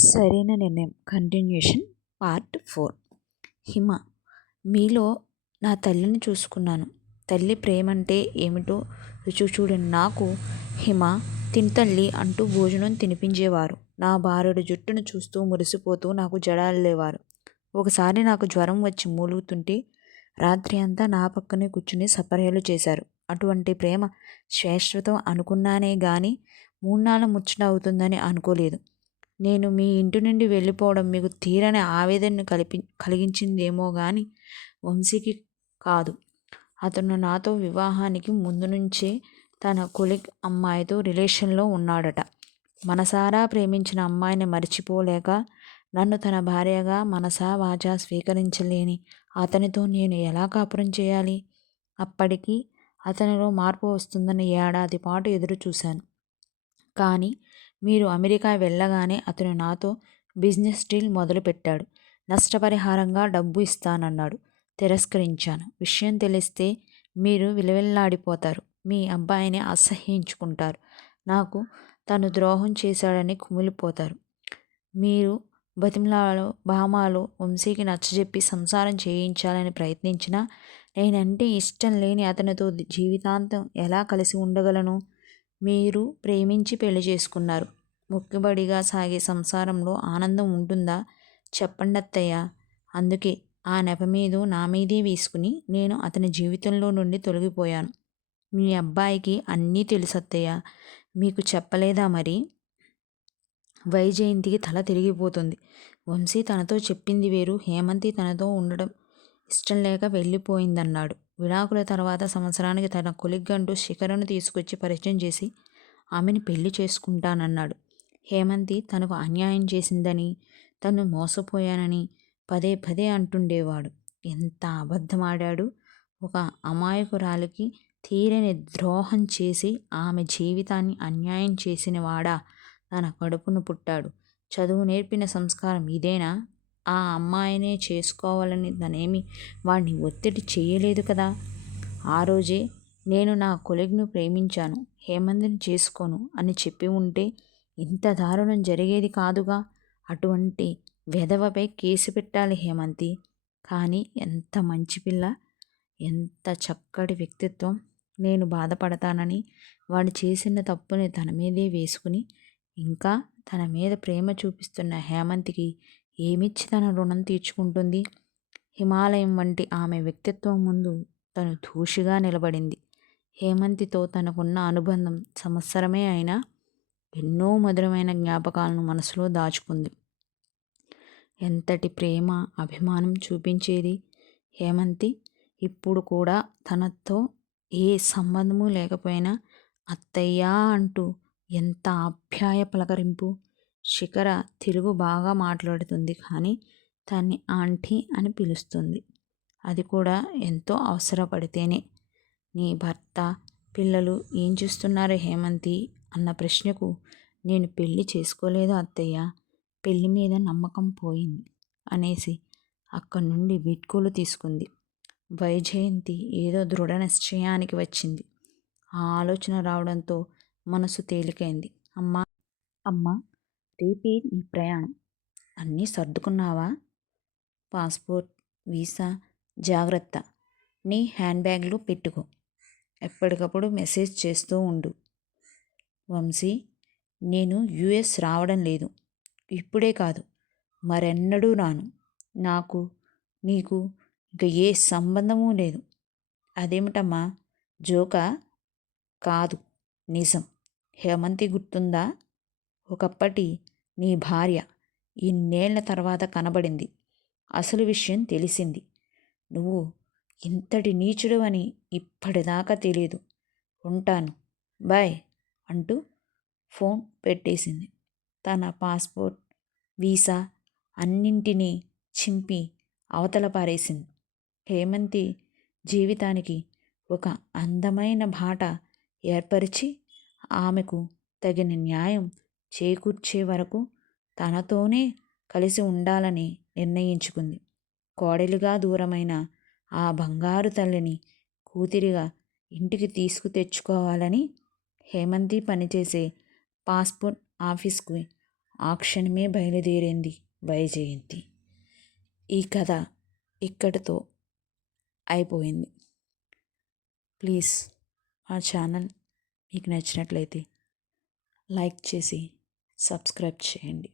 సరైన నిర్ణయం continuation part 4. హిమ, మీలో నా తల్లిని చూసుకున్నాను. తల్లి ప్రేమంటే ఏమిటో రుచి చూడని నాకు హిమ తిను తల్లి అంటూ భోజనం తినిపించేవారు. నా భార్యడు జుట్టును చూస్తూ మురిసిపోతూ నాకు జడలేవారు. ఒకసారి నాకు జ్వరం వచ్చి మూలుగుతుంటే రాత్రి అంతా నా పక్కనే కూర్చుని సపర్యలు చేశారు. అటువంటి ప్రేమ శాశ్వతం అనుకున్నానే గాని మూన్నాళ్ళ ముచ్చట అవుతుందని అనుకోలేదు. నేను మీ ఇంటి నుండి వెళ్ళిపోవడం మీకు తీరని ఆవేదనను కలిగించిందేమో గాని వంశీకి కాదు. అతను నాతో వివాహానికి ముందు నుంచే తన కొలీగ్ అమ్మాయితో రిలేషన్లో ఉన్నాడట. మనసారా ప్రేమించిన అమ్మాయిని మర్చిపోలేక నన్ను తన భార్యగా మనసా వాచా స్వీకరించలేని అతనితో నేను ఎలా కాపురం చేయాలి? అప్పటికి అతనిలో మార్పు వస్తుందని ఏడాది పాటు ఎదురు చూశాను. కానీ మీరు అమెరికా వెళ్ళగానే అతను నాతో బిజినెస్ డీల్ మొదలుపెట్టాడు. నష్టపరిహారంగా డబ్బు ఇస్తానన్నాడు. తిరస్కరించాను. విషయం తెలిస్తే మీరు విలవిల్లాడిపోతారు. మీ అబ్బాయిని అసహ్యించుకుంటారు. నాకు తను ద్రోహం చేశాడని కుమిలిపోతారు. మీరు బతిమలాలో భామాలో వంశీకి నచ్చజెప్పి సంసారం చేయించాలని ప్రయత్నించినా నేనంటే ఇష్టం లేని అతనితో జీవితాంతం ఎలా కలిసి ఉండగలను? మీరు ప్రేమించి పెళ్లి చేసుకున్నారు. మొక్కుబడిగా సాగే సంసారంలో ఆనందం ఉంటుందా? చెప్పండి అత్తయ్య. అందుకే ఆ నెప మీద నా మీదే వేసుకుని నేను అతని జీవితంలో నుండి తొలగిపోయాను. మీ అబ్బాయికి అన్నీ తెలుసు అత్తయ్య. మీకు చెప్పలేదా మరి? వైజయంతికి తల తిరిగిపోతుంది. వంశీ తనతో చెప్పింది వేరు. హేమంతి తనతో ఉండడం ఇష్టం లేక వెళ్ళిపోయిందన్నాడు. విడాకుల తర్వాత సంవత్సరానికి తన కొలిగ్గంటూ శిఖరను తీసుకొచ్చి పరిచయం చేసి ఆమెను పెళ్లి చేసుకుంటానన్నాడు. హేమంతి తనకు అన్యాయం చేసిందని, తను మోసపోయానని పదే పదే అంటుండేవాడు. ఎంత అబద్ధమాడాడు! ఒక అమాయకురాలికి తీరని ద్రోహం చేసి ఆమె జీవితాన్ని అన్యాయం చేసిన వాడా తన కడుపును పుట్టాడు. చదువు నేర్పిన సంస్కారం ఇదేనా? ఆ అమ్మాయినే చేసుకోవాలని తనేమి వాణ్ణి ఒత్తిడి చేయలేదు కదా. ఆ రోజే నేను నా కొలీగ్ను ప్రేమించాను, హేమంతిని చేసుకోను అని చెప్పి ఉంటే ఇంత దారుణం జరిగేది కాదుగా. అటువంటి వెధవపై కేసు పెట్టాలి హేమంతి. కానీ ఎంత మంచి పిల్ల, ఎంత చక్కటి వ్యక్తిత్వం. నేను బాధపడతానని వాడు చేసిన తప్పుని తన మీదే వేసుకుని ఇంకా తన మీద ప్రేమ చూపిస్తున్న హేమంతికి ఏమిచ్చి తన రుణం తీర్చుకుంటుంది? హిమాలయం వంటి ఆమె వ్యక్తిత్వం ముందు తను దోషిగా నిలబడింది. హేమంతితో తనకున్న అనుబంధం సంవత్సరమే అయినా ఎన్నో మధురమైన జ్ఞాపకాలను మనసులో దాచుకుంది. ఎంతటి ప్రేమ అభిమానం చూపించేది హేమంతి. ఇప్పుడు కూడా తనతో ఏ సంబంధము లేకపోయినా అత్తయ్యా అంటూ ఎంత ఆప్యాయ పలకరింపు. శిఖర తెలుగు బాగా మాట్లాడుతుంది కానీ తన్ని ఆంటీ అని పిలుస్తుంది. అది కూడా ఎంతో అవసరపడితేనే. నీ భర్త పిల్లలు ఏం చేస్తున్నారు హేమంతి అన్న ప్రశ్నకు నేను పెళ్లి చేసుకోలేదు అత్తయ్య, పెళ్లి మీద నమ్మకం పోయింది అనేసి అక్కడి నుండి వీడ్కోలు తీసుకుంది. వైజయంతి ఏదో దృఢ నిశ్చయానికి వచ్చింది. ఆ ఆలోచన రావడంతో మనసు తేలికైంది. అమ్మా, రేపే నీ ప్రయాణం. అన్నీ సర్దుకున్నావా? పాస్పోర్ట్, వీసా జాగ్రత్త నీ హ్యాండ్ బ్యాగ్లో పెట్టుకో. ఎప్పటికప్పుడు మెసేజ్ చేస్తూ ఉండు. వంశీ, నేను యుఎస్ రావడం లేదు. ఇప్పుడే కాదు, మరెన్నడూ రాను. నాకు నీకు ఇక ఏ సంబంధమూ లేదు. అదేమిటమ్మా, జోకా? కాదు, నిజం. హేమంతి గుర్తుందా? ఒకప్పటి నీ భార్య. ఇన్నేళ్ల తర్వాత కనబడింది. అసలు విషయం తెలిసింది. నువ్వు ఇంతటి నీచుడు అని ఇప్పటిదాకా తెలియదు. ఉంటాను, బాయ్ అంటూ ఫోన్ పెట్టేసింది. తన పాస్పోర్ట్, వీసా అన్నింటినీ చింపి అవతల పారేసింది. హేమంతి జీవితానికి ఒక అందమైన బాట ఏర్పరిచి ఆమెకు తగిన న్యాయం చేకూర్చే వరకు తనతోనే కలిసి ఉండాలని నిర్ణయించుకుంది. కోడలిగా దూరమైన ఆ బంగారు తల్లిని కూతురిగా ఇంటికి తెచ్చుకోవాలని హేమంతి పనిచేసే పాస్పోర్ట్ ఆఫీస్కి ఆ క్షణమే బయలుదేరింది వైజయంతి. ఈ కథ ఇక్కడితో అయిపోయింది. ప్లీజ్ మా ఛానల్ మీకు నచ్చినట్లయితే లైక్ చేసి సబ్స్క్రైబ్ చేయండి.